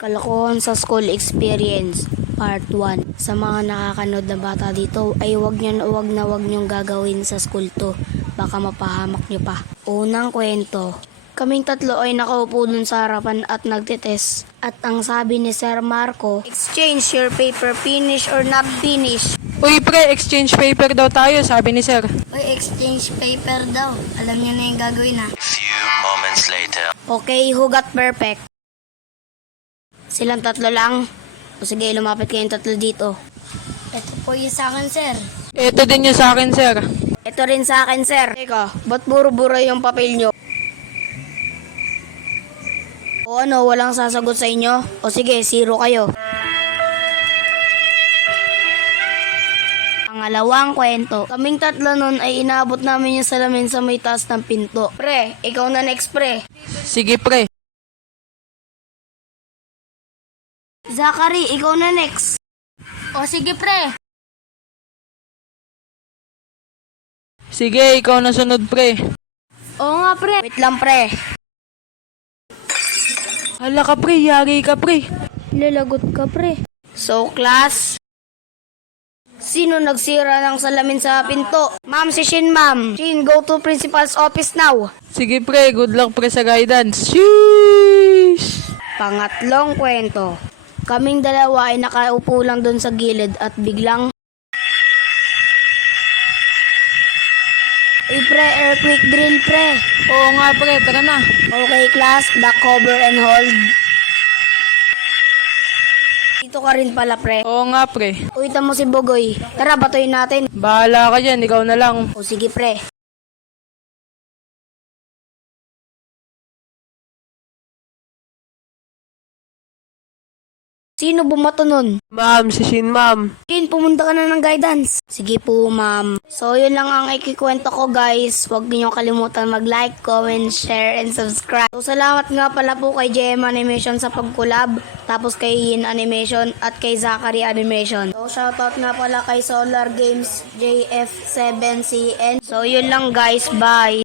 Kalokohan sa school experience, part 1. Sa mga nakakanood na bata dito, ay wag niyong gagawin sa school to. Baka mapahamak niyo pa. Unang kwento. Kaming tatlo ay nakaupo dun sa harapan at nagtitest. At ang sabi ni Sir Marco, exchange your paper, finish or not finish. Uy pre, exchange paper daw tayo, sabi ni sir. Uy, exchange paper daw. Alam niyo na yung gagawin ha. Few moments later. Okay, who got perfect? Silang tatlo lang? O sige, lumapit kayong tatlo dito. Ito po yung sa akin, sir. Ito din yung sa akin sir. Ito rin sa akin, sir. Teka, ba't buro-buro yung papel nyo? O ano, walang sasagot sa inyo? O sige, 0 kayo. Pangalawang kwento. Kaming tatlo nun ay inaabot namin yung salamin sa may taas ng pinto. Pre, ikaw na next, pre. Sige pre. Zachary, ikaw na next. O sige, pre. Sige, ikaw na sunod pre. Oo nga, pre. Wait lang, pre. Hala ka pre, yari ka pre. Lalagot ka, pre. So, class, sino nagsira ng salamin sa pinto? Ma'am, si Shin, ma'am. Shin, go to principal's office now. Sige pre, good luck pre sa guidance. Sheesh! Pangatlong kwento. Kaming dalawa ay nakaupo lang doon sa gilid at biglang pre, earthquake drill, pre. Oo nga pre, tara na. Okay, class, back cover and hold. Dito ka rin pala, pre. Oo nga pre. Uwitan mo si Bogoy. Tara, batoyin natin. Bahala ka dyan, ikaw na lang. O sige, pre. Sino bumato nun? Ma'am, si Shin ma'am. Shin, pumunta ka na ng guidance. Sige po, ma'am. So, yun lang ang ikikwento ko, guys. Huwag niyo kalimutan mag-like, comment, share, and subscribe. So, salamat nga pala po kay JM Animation sa pag-collab, tapos kay Yin Animation, at kay Zachary Animation. So, shoutout nga pala kay Solar Games JF7CN. So, yun lang, guys. Bye!